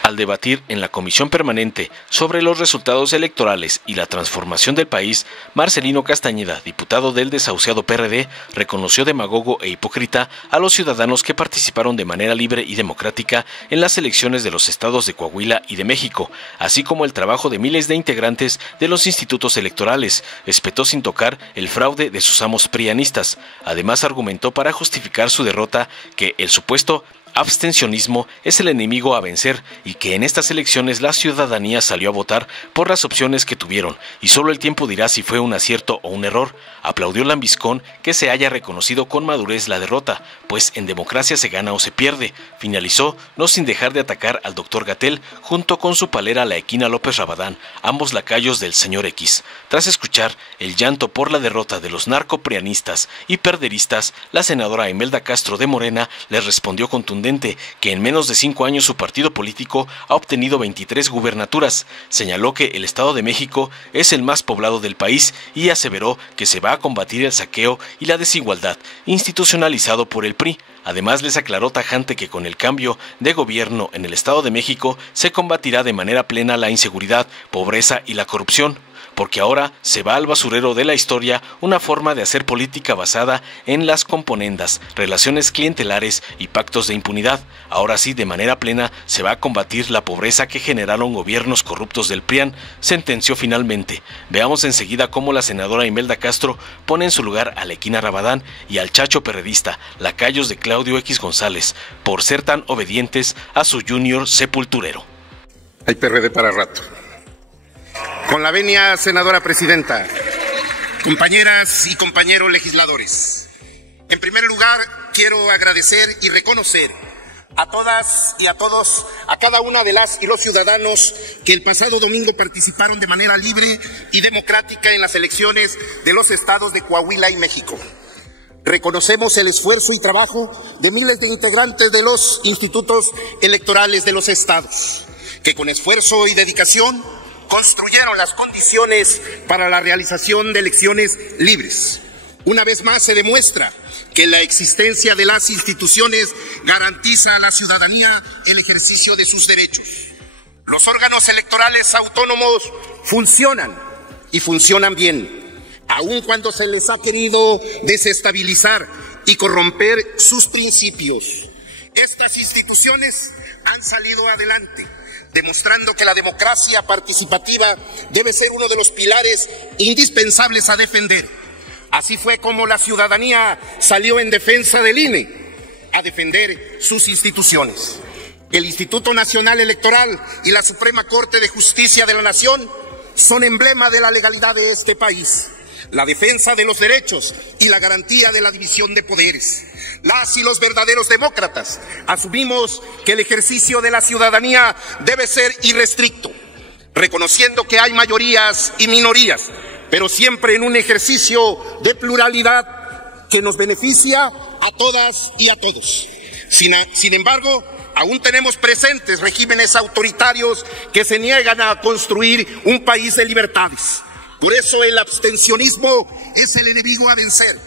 Al debatir en la Comisión Permanente sobre los resultados electorales y la transformación del país, Marcelino Castañeda, diputado del desahuciado PRD, reconoció demagogo e hipócrita a los ciudadanos que participaron de manera libre y democrática en las elecciones de los estados de Coahuila y de México, así como el trabajo de miles de integrantes de los institutos electorales. Espetó sin tocar el fraude de sus amos prianistas. Además, argumentó para justificar su derrota que el supuesto abstencionismo es el enemigo a vencer y que en estas elecciones la ciudadanía salió a votar por las opciones que tuvieron y solo el tiempo dirá si fue un acierto o un error. Aplaudió Lambiscón que se haya reconocido con madurez la derrota, pues en democracia se gana o se pierde. Finalizó, no sin dejar de atacar al doctor Gatell junto con su palera la Equina López Rabadán, ambos lacayos del señor X. Tras escuchar el llanto por la derrota de los narcoprianistas y perderistas, la senadora Imelda Castro de Morena les respondió contundente que en menos de 5 años su partido político ha obtenido 23 gubernaturas. Señaló que el Estado de México es el más poblado del país y aseveró que se va a combatir el saqueo y la desigualdad institucionalizado por el PRI. Además, les aclaró tajante que con el cambio de gobierno en el Estado de México se combatirá de manera plena la inseguridad, pobreza y la corrupción, porque ahora se va al basurero de la historia una forma de hacer política basada en las componendas, relaciones clientelares y pactos de impunidad. Ahora sí, de manera plena, se va a combatir la pobreza que generaron gobiernos corruptos del PRIAN, sentenció finalmente. Veamos enseguida cómo la senadora Imelda Castro pone en su lugar a la Equina Rabadán y al Chacho perredista, lacayos de Claudio X González, por ser tan obedientes a su junior sepulturero. Hay PRD para rato. Con la venia, senadora presidenta, compañeras y compañeros legisladores, en primer lugar quiero agradecer y reconocer a todas y a todos, a cada una de las y los ciudadanos que el pasado domingo participaron de manera libre y democrática en las elecciones de los estados de Coahuila y México. Reconocemos el esfuerzo y trabajo de miles de integrantes de los institutos electorales de los estados, que con esfuerzo y dedicación construyeron las condiciones para la realización de elecciones libres. Una vez más se demuestra que la existencia de las instituciones garantiza a la ciudadanía el ejercicio de sus derechos. Los órganos electorales autónomos funcionan y funcionan bien, aun cuando se les ha querido desestabilizar y corromper sus principios. Estas instituciones han salido adelante, demostrando que la democracia participativa debe ser uno de los pilares indispensables a defender. Así fue como la ciudadanía salió en defensa del INE, a defender sus instituciones. El Instituto Nacional Electoral y la Suprema Corte de Justicia de la Nación son emblema de la legalidad de este país, la defensa de los derechos y la garantía de la división de poderes. Las y los verdaderos demócratas asumimos que el ejercicio de la ciudadanía debe ser irrestricto, reconociendo que hay mayorías y minorías, pero siempre en un ejercicio de pluralidad que nos beneficia a todas y a todos. Sin embargo, aún tenemos presentes regímenes autoritarios que se niegan a construir un país de libertades. Por eso el abstencionismo es el enemigo a vencer,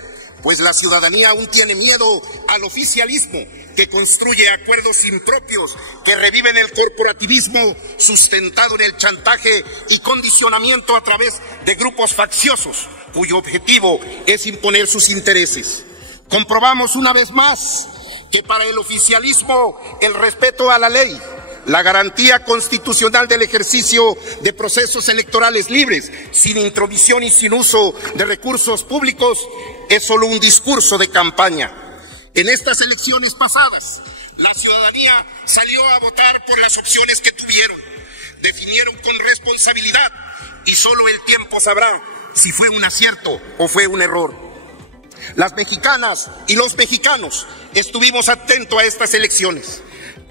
pues la ciudadanía aún tiene miedo al oficialismo que construye acuerdos impropios que reviven el corporativismo sustentado en el chantaje y condicionamiento a través de grupos facciosos cuyo objetivo es imponer sus intereses. Comprobamos una vez más que para el oficialismo el respeto a la ley, la garantía constitucional del ejercicio de procesos electorales libres, sin intromisión y sin uso de recursos públicos, es solo un discurso de campaña. En estas elecciones pasadas, la ciudadanía salió a votar por las opciones que tuvieron, definieron con responsabilidad y solo el tiempo sabrá si fue un acierto o fue un error. Las mexicanas y los mexicanos estuvimos atentos a estas elecciones.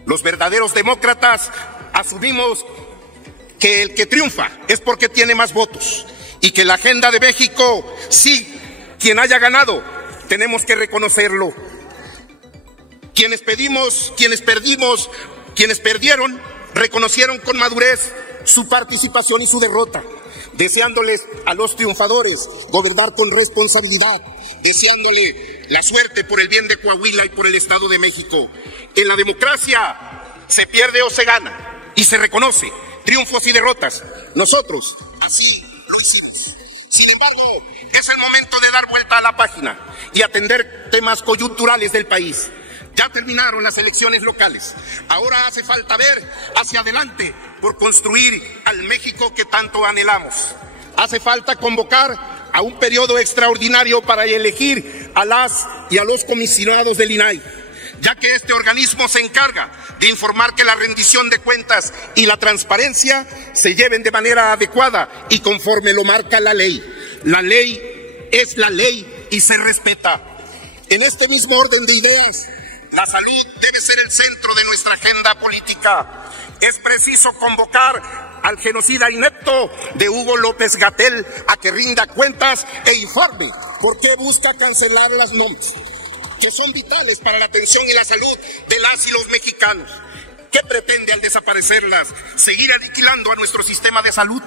Los verdaderos demócratas asumimos que el que triunfa es porque tiene más votos y que la agenda de México, sí, quien haya ganado, tenemos que reconocerlo. Quienes perdieron, reconocieron con madurez su participación y su derrota, deseándoles a los triunfadores gobernar con responsabilidad, deseándole la suerte por el bien de Coahuila y por el Estado de México. En la democracia se pierde o se gana, y se reconoce triunfos y derrotas. Nosotros así lo hicimos. Sin embargo, es el momento de dar vuelta a la página y atender temas coyunturales del país. Ya terminaron las elecciones locales. Ahora hace falta ver hacia adelante por construir al México que tanto anhelamos. Hace falta convocar a un periodo extraordinario para elegir a las y a los comisionados del INAI, ya que este organismo se encarga de informar que la rendición de cuentas y la transparencia se lleven de manera adecuada y conforme lo marca la ley. La ley es la ley y se respeta. En este mismo orden de ideas, la salud debe ser el centro de nuestra agenda política. Es preciso convocar al genocida inepto de Hugo López-Gatell a que rinda cuentas e informe por qué busca cancelar las NOMS, que son vitales para la atención y la salud de las y los mexicanos. ¿Qué pretende al desaparecerlas? ¿Seguir aniquilando a nuestro sistema de salud?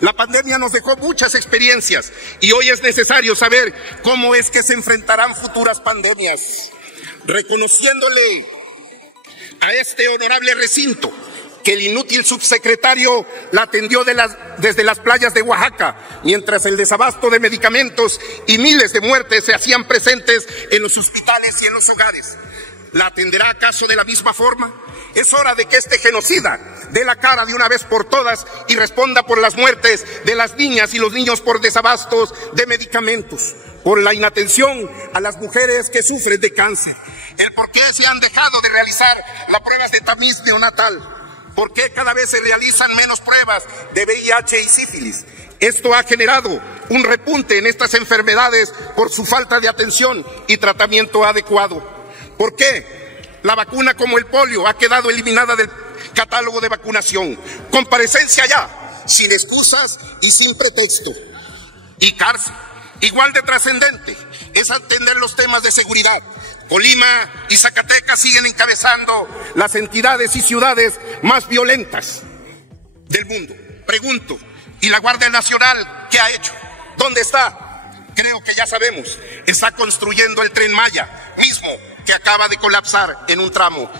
La pandemia nos dejó muchas experiencias y hoy es necesario saber cómo es que se enfrentarán futuras pandemias. Reconociéndole a este honorable recinto que el inútil subsecretario la atendió desde las playas de Oaxaca, mientras el desabasto de medicamentos y miles de muertes se hacían presentes en los hospitales y en los hogares. ¿La atenderá acaso de la misma forma? Es hora de que este genocida dé la cara de una vez por todas y responda por las muertes de las niñas y los niños por desabastos de medicamentos, por la inatención a las mujeres que sufren de cáncer, el por qué se han dejado de realizar las pruebas de tamiz neonatal, por qué cada vez se realizan menos pruebas de VIH y sífilis. Esto ha generado un repunte en estas enfermedades por su falta de atención y tratamiento adecuado. ¿Por qué la vacuna como el polio ha quedado eliminada del catálogo de vacunación? Comparecencia ya, sin excusas y sin pretexto. Y cárcel, igual de trascendente, es atender los temas de seguridad. Colima y Zacatecas siguen encabezando las entidades y ciudades más violentas del mundo. Pregunto, ¿y la Guardia Nacional qué ha hecho? ¿Dónde está? Creo que ya sabemos, está construyendo el Tren Maya, mismo que acaba de colapsar en un tramo.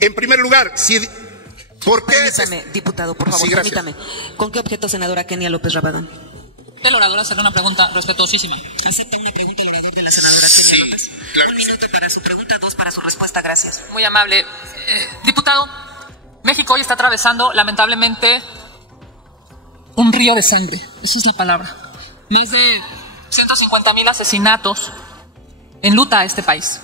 En primer lugar, ¿por qué? Permítame, diputado, por favor, sí, permítame. ¿Con qué objeto, senadora Kenia López Rabadán? El orador hacerle una pregunta respetuosísima. ¿Acepta una pregunta, orador, de la senadora? Sí, claro. Para su pregunta, 2 para su respuesta, gracias. Muy amable. Diputado, México hoy está atravesando, lamentablemente, un río de sangre. Esa es la palabra. Más de 150,000 asesinatos enluta a este país.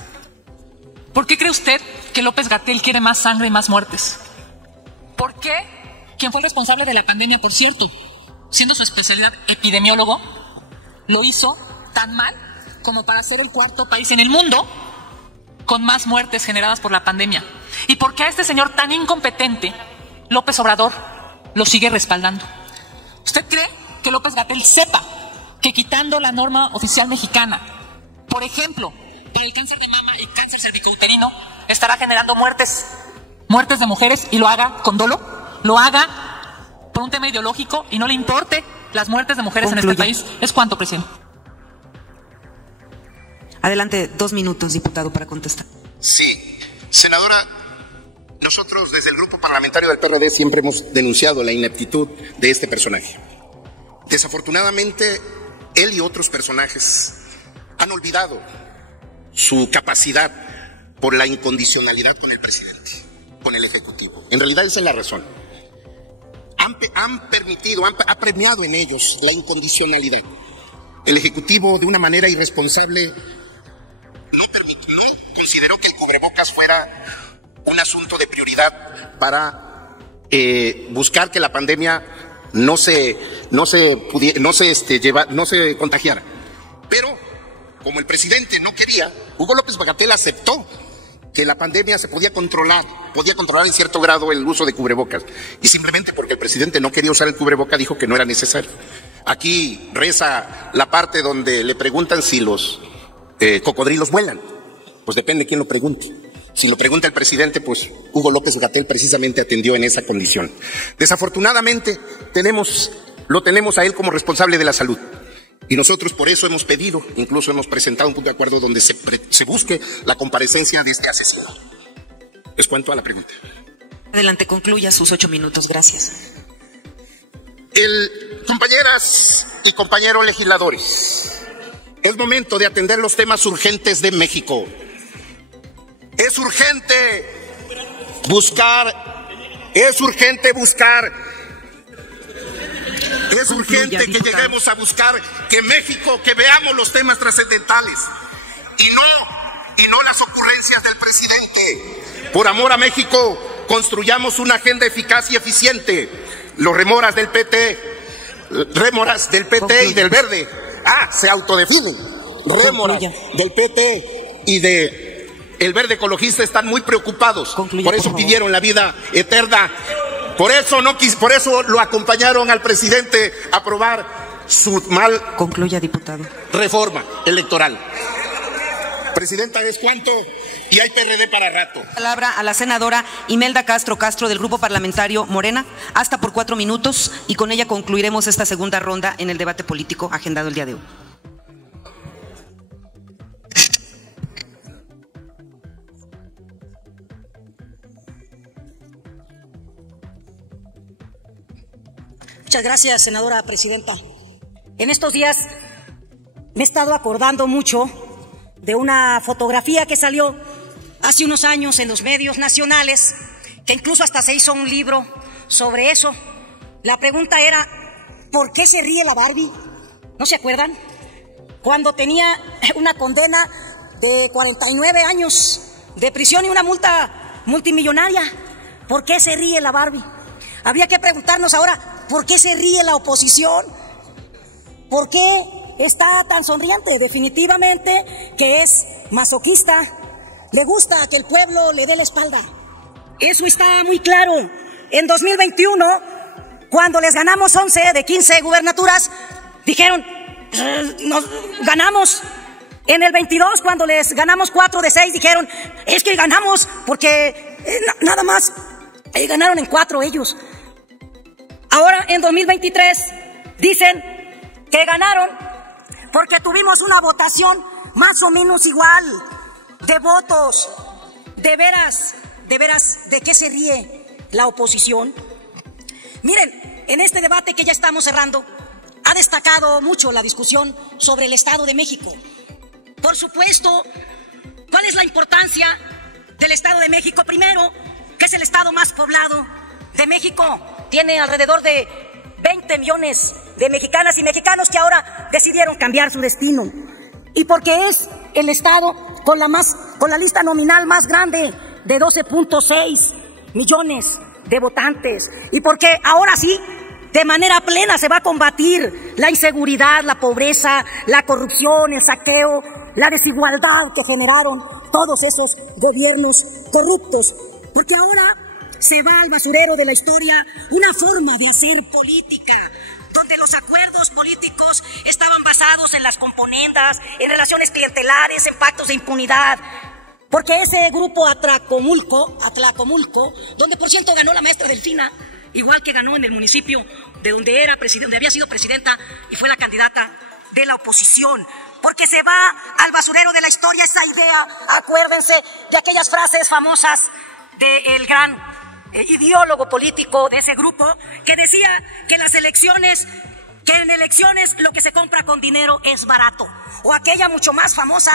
¿Por qué cree usted que López-Gatell quiere más sangre y más muertes? ¿Por qué quien fue el responsable de la pandemia, por cierto, siendo su especialidad epidemiólogo, lo hizo tan mal como para ser el 4º país en el mundo con más muertes generadas por la pandemia? ¿Y por qué a este señor tan incompetente, López Obrador, lo sigue respaldando? ¿Usted cree que López-Gatell sepa que quitando la norma oficial mexicana, por ejemplo, para el cáncer de mama y cáncer cervicouterino, estará generando muertes de mujeres, y lo haga con dolo? ¿Lo haga por un tema ideológico y no le importe las muertes de mujeres en este país? ¿Es cuánto, presidente? Adelante, 2 minutos, diputado, para contestar. Sí, senadora, nosotros desde el grupo parlamentario del PRD siempre hemos denunciado la ineptitud de este personaje. Desafortunadamente, él y otros personajes han olvidado su capacidad por la incondicionalidad con el presidente, con el Ejecutivo. En realidad esa es la razón. Ha premiado en ellos la incondicionalidad. El Ejecutivo, de una manera irresponsable, no consideró que el cubrebocas fuera un asunto de prioridad para buscar que la pandemia no se contagiara. Pero, como el presidente no quería, Hugo López-Gatell aceptó que la pandemia se podía controlar en cierto grado el uso de cubrebocas. Y simplemente porque el presidente no quería usar el cubreboca, dijo que no era necesario. Aquí reza la parte donde le preguntan si los cocodrilos vuelan. Pues depende de quién lo pregunte. Si lo pregunta el presidente, pues Hugo López-Gatell precisamente atendió en esa condición. Desafortunadamente, lo tenemos a él como responsable de la salud. Y nosotros por eso hemos pedido, incluso hemos presentado un punto de acuerdo donde se busque la comparecencia de este asesino. Es cuanto a la pregunta. Adelante, concluya sus 8 minutos. Gracias. Compañeras y compañeros legisladores, es momento de atender los temas urgentes de México. Es urgente buscar que lleguemos a buscar que México, que veamos los temas trascendentales y no las ocurrencias del presidente. Por amor a México, construyamos una agenda eficaz y eficiente. Los rémoras del PT y del Verde, se autodefinen. Rémoras del PT y del Verde Ecologista están muy preocupados. Por eso pidieron la vida eterna. Por eso lo acompañaron al presidente a aprobar su Concluya, diputado. Reforma electoral. Presidenta, ¿es cuánto? Y hay PRD para rato. Palabra a la senadora Imelda Castro del Grupo Parlamentario Morena, hasta por 4 minutos, y con ella concluiremos esta segunda ronda en el debate político agendado el día de hoy. Muchas gracias, senadora presidenta. En estos días me he estado acordando mucho de una fotografía que salió hace unos años en los medios nacionales, que incluso hasta se hizo un libro sobre eso. La pregunta era, ¿por qué se ríe la Barbie? ¿No se acuerdan? Cuando tenía una condena de 49 años de prisión y una multa multimillonaria. ¿Por qué se ríe la Barbie? Habría que preguntarnos ahora, ¿por qué se ríe la oposición? ¿Por qué está tan sonriente? Definitivamente que es masoquista. Le gusta que el pueblo le dé la espalda. Eso está muy claro. En 2021, cuando les ganamos 11 de 15 gubernaturas, dijeron, nos ganamos. En el 22, cuando les ganamos 4 de 6, dijeron, es que ganamos porque nada más ganaron en 4 ellos. Ahora, en 2023, dicen que ganaron porque tuvimos una votación más o menos igual de votos. De veras, ¿de qué se ríe la oposición? Miren, en este debate que ya estamos cerrando, ha destacado mucho la discusión sobre el Estado de México. Por supuesto, ¿cuál es la importancia del Estado de México? Primero, que es el estado más poblado de México. Tiene alrededor de 20 millones de mexicanas y mexicanos que ahora decidieron cambiar su destino. Y porque es el estado con la lista nominal más grande de 12.6 millones de votantes. Y porque ahora sí, de manera plena se va a combatir la inseguridad, la pobreza, la corrupción, el saqueo, la desigualdad que generaron todos esos gobiernos corruptos. Porque ahora se va al basurero de la historia una forma de hacer política, donde los acuerdos políticos estaban basados en las componendas, en relaciones clientelares, en pactos de impunidad. Porque ese grupo Atlacomulco, donde por cierto ganó la maestra Delfina, igual que ganó en el municipio de donde había sido presidenta y fue la candidata de la oposición. Porque se va al basurero de la historia esa idea, acuérdense de aquellas frases famosas del gran ideólogo político de ese grupo, que decía que en elecciones lo que se compra con dinero es barato. O aquella mucho más famosa,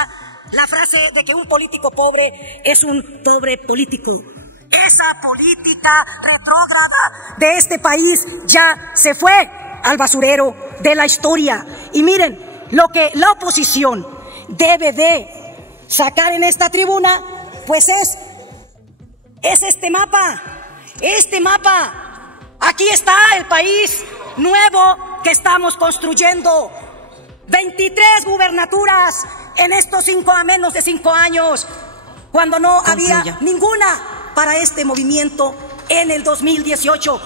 la frase de que un político pobre es un pobre político. Esa política retrógrada de este país ya se fue al basurero de la historia. Y miren, lo que la oposición debe de sacar en esta tribuna, pues es este mapa. Este mapa. Aquí está el país nuevo que estamos construyendo. 23 gubernaturas en estos menos de 5 años, cuando no había ninguna para este movimiento en el 2018.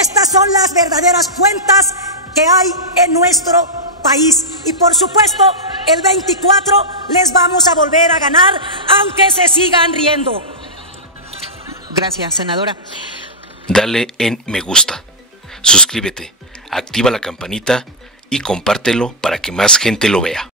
Estas son las verdaderas cuentas que hay en nuestro país. Y por supuesto, el 24 les vamos a volver a ganar, aunque se sigan riendo. Gracias, senadora. Dale en me gusta, suscríbete, activa la campanita y compártelo para que más gente lo vea.